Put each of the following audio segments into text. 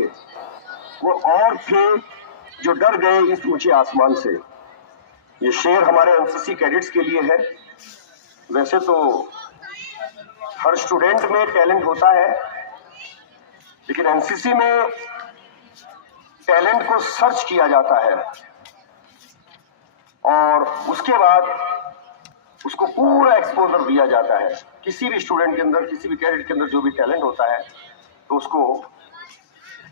थे वो और थे जो डर गए इस ऊंचे आसमान से। ये शेर हमारे एनसीसी कैडेट्स के लिए है। वैसे तो हर स्टूडेंट में टैलेंट होता है, लेकिन एनसीसी में टैलेंट को सर्च किया जाता है और उसके बाद उसको पूरा एक्सपोजर दिया जाता है। किसी भी स्टूडेंट के अंदर, किसी भी कैडेट के अंदर जो भी टैलेंट होता है तो उसको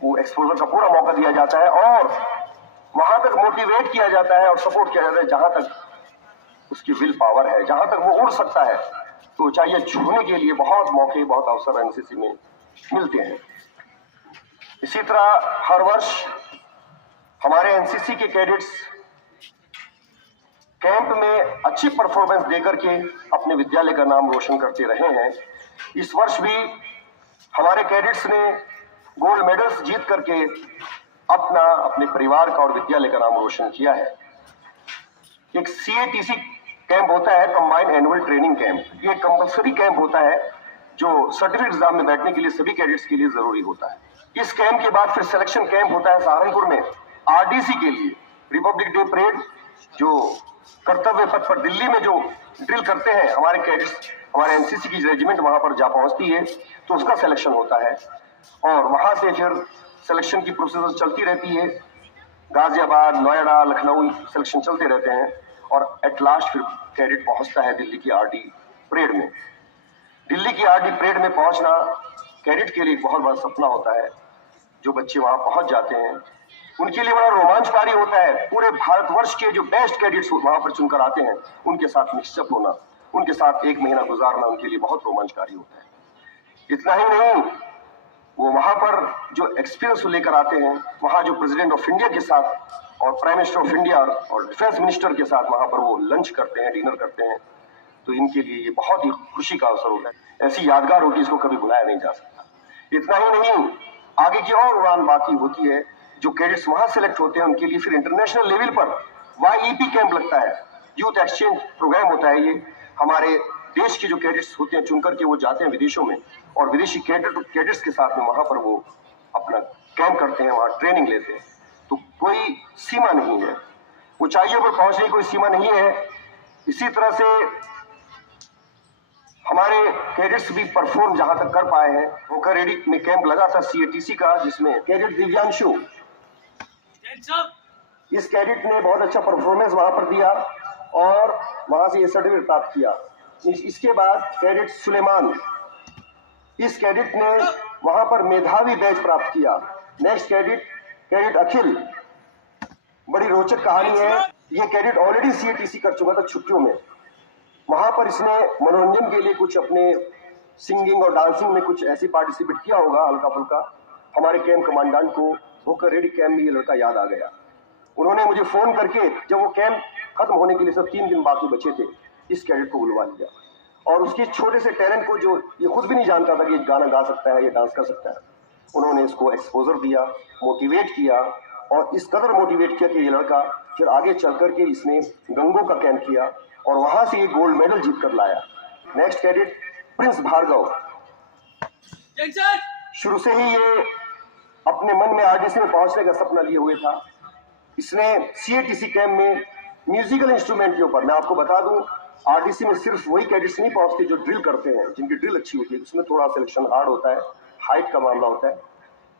वो एक्सपोजर का पूरा मौका दिया जाता है और वहां तक मोटिवेट किया जाता है और सपोर्ट किया जाता है जहां तक उसकी विल पावर है, जहां तक वो उड़ सकता है। तो ऊंचाइयां छूने के लिए बहुत मौके, बहुत अवसर एनसीसी में मिलते हैं। इसी तरह हर वर्ष हमारे एनसीसी के कैडेट्स कैंप में अच्छी परफॉर्मेंस देकर के अपने विद्यालय का नाम रोशन करते रहे हैं। इस वर्ष भी हमारे कैडेट्स ने गोल्ड मेडल्स जीत करके अपने परिवार का और विद्यालय का नाम रोशन किया है। एक सीएटीसी कैंप होता है, कंबाइंड एनुअल ट्रेनिंग कैंप। ये कंपल्सरी कैंप होता है जो सर्टिफिकेट एग्जाम में बैठने के लिए सभी कैडेट्स के लिए जरूरी होता है। इस कैंप के बाद फिर सिलेक्शन कैंप होता है सहारनपुर में आरडीसी के लिए। रिपब्लिक डे परेड जो कर्तव्य पथ पर दिल्ली में जो ड्रिल करते हैं हमारे कैडेट्स, हमारे एनसीसी की रेजिमेंट वहां पर जा पहुंचती है तो उसका सिलेक्शन होता है और वहां से फिर सिलेक्शन की प्रोसेस चलती रहती है। गाजियाबाद, नोएडा, लखनऊ सिलेक्शन चलते रहते हैं और एट लास्ट फिर कैडेट पहुंचता है दिल्ली की आरडी परेड में। दिल्ली की आरडी परेड में पहुंचना कैडेट के लिए एक बहुत बड़ा सपना होता है। जो बच्चे वहां पहुंच जाते हैं उनके लिए बड़ा रोमांचकारी होता है। पूरे भारतवर्ष के जो बेस्ट कैडेट्स वहां पर चुनकर आते हैं उनके साथ मिक्सअप होना, उनके साथ एक महीना गुजारना उनके लिए बहुत रोमांचकारी होता है। इतना ही नहीं, वो वहां पर जो एक्सपीरियंस लेकर आते हैं, वहां जो प्रेसिडेंट ऑफ इंडिया के साथ और प्राइम मिनिस्टर ऑफ इंडिया और डिफेंस मिनिस्टर के साथ वहां पर वो लंच करते हैं, डिनर करते हैं, तो इनके लिए ये बहुत ही खुशी का अवसर होता है। ऐसी यादगार होती है, इसको कभी भुलाया नहीं जा सकता। इतना ही नहीं, आगे की और उड़ान बाकी होती है। जो कैडेट्स वहां सेलेक्ट होते हैं उनके लिए फिर इंटरनेशनल लेवल पर वाईईपी कैंप लगता है, यूथ एक्सचेंज प्रोग्राम होता है। ये हमारे देश के जो कैडेट्स होते हैं चुनकर के वो जाते हैं विदेशों में और विदेशी कैडेट्स के साथ में वहां पर वो अपना कैंप करते हैं, वहां ट्रेनिंग लेते हैं। तो कोई सीमा नहीं है, ऊंचाइयों पर पहुंचने की कोई सीमा नहीं है। इसी तरह से हमारे कैडेट्स भी परफॉर्म जहां तक कर पाए हैं। होकर रेडी में कैंप लगा था सीएटीसी का, जिसमें कैडेट दिव्यांशु, इस कैडेट ने बहुत अच्छा परफॉर्मेंस वहां पर दिया और वहां से ये सर्टिफिकेट प्राप्त किया। इसके बाद कैडेट सुलेमान, इस कैडेट ने वहां पर मेधावी बैच प्राप्त किया। नेक्स्ट कैडेट अखिल, बड़ी रोचक कहानी है। ये कैडेट ऑलरेडी सीएटीसी कर चुका था छुट्टियों में। वहां पर इसने मनोरंजन के लिए कुछ अपने सिंगिंग और डांसिंग में कुछ ऐसी पार्टिसिपेट किया होगा हल्का फुल्का। हमारे कैंप कमांडेंट को होकर रेडी कैंप में ये लड़का याद आ गया। उन्होंने मुझे फोन करके, जब वो कैंप खत्म होने के लिए सब 3 दिन बाकी बचे थे, इस कैडेट को बुलवा लिया और उसके छोटे से टैलेंट को, जो ये खुद भी नहीं जानता था कि ये गाना गा सकता है, ये डांस कर सकता है, उन्होंने इसको एक्सपोजर दिया, मोटिवेट किया और इस कदर मोटिवेट किया कि ये लड़का फिर आगे चल करके इसने गंगो का कैंप किया और वहां से ये गोल्ड मेडल जीत कर लाया। नेक्स्ट कैडेट प्रिंस भार्गव, शुरू से ही ये अपने मन में आरडीसी में पहुंचने का सपना लिए हुए था। इसने सीएटीसी कैंप में म्यूजिकल इंस्ट्रूमेंट के ऊपर, मैं आपको बता दूं, आरडीसी में सिर्फ वही कैडेट्स नहीं पहुंचते जो ड्रिल करते हैं, जिनकी ड्रिल अच्छी होती है, उसमें थोड़ा सिलेक्शन हार्ड होता है, हाइट का मामला होता है।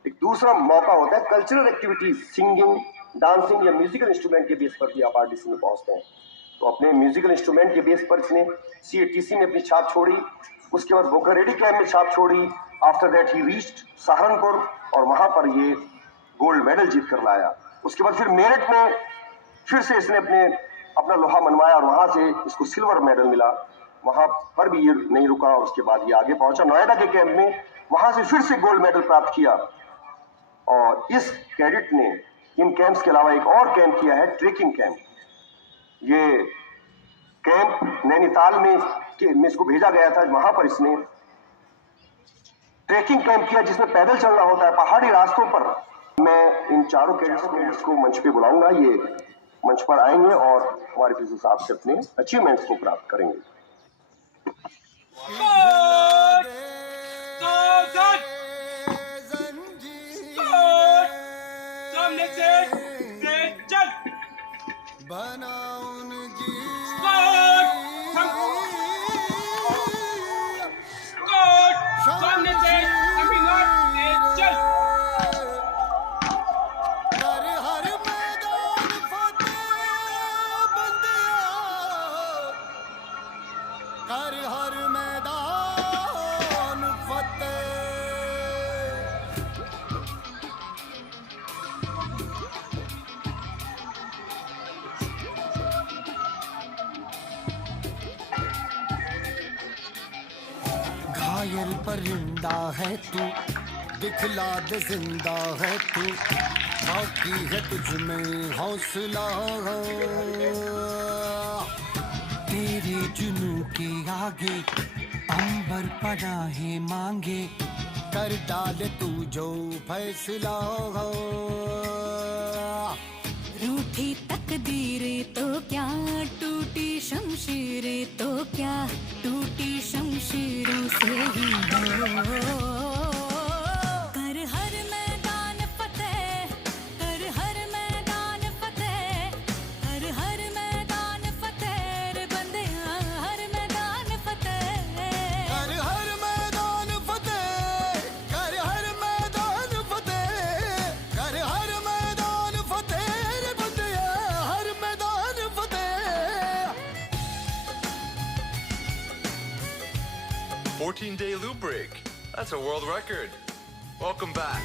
एक दूसरा मौका होता है कल्चरल एक्टिविटीज, सिंगिंग, डांसिंग या म्यूजिकल इंस्ट्रूमेंट के बेस पर भी आप आरडीसी में पहुंचते हैं। तो अपने म्यूजिकल इंस्ट्रूमेंट के बेस पर इसने सीएटीसी में अपनी छाप छोड़ी, उसके बाद बोकारेड्डी कैंप में छाप छोड़ी। After that he reached Saharanpur और वहां पर ये गोल्ड मेडल जीत कर लाया। उसके बाद फिर मेरठ में फिर से इसने अपना लोहा मनवाया और वहां से इसको सिल्वर मेडल मिला। वहां पर भी ये नहीं रुका और उसके बाद ये आगे पहुंचा नोएडा के कैंप में, वहां से फिर से गोल्ड मेडल प्राप्त किया। और इस कैडेट ने इन कैंप्स के अलावा एक और कैंप किया है, ट्रेकिंग कैंप। ये कैंप नैनीताल में इसको भेजा गया था, वहां पर इसने ट्रेकिंग कैंप किया जिसमें पैदल चलना होता है पहाड़ी रास्तों पर। मैं इन चारों कैडेट्स को मंच पे बुलाऊंगा, ये मंच पर आएंगे और हमारे पीछे साहब से अपने अचीवमेंट्स को प्राप्त करेंगे। Good! से चल। बनाउन जी सामने से तमिलनाडु से चल। हर हर मैदान फतेह बंदिया, हर हर मैदान फतेह। घायल परिंदा है तू, दिखला दे जिंदा है तू, बाकी है तुझ में हौसला। तेरे जुनू के आगे अंबर पनाहे मांगे, कर डाले तू जो फैसला। रूठी तकदीरें तो क्या, टूटी शमशीरें तो क्या, टूटी शमशीरों से ही हो। कर हर मैदान फतेह, कर हर मैदान फतेह, कर हर मैदान फतेह रे बंदिया, हर मैदान फतेह। कर हर मैदान फतेह, कर हर मैदान फतेह, कर हर मैदान फतेह रे बंदिया, हर मैदान फतेह। 14-day loop break. That's a world record. Welcome back.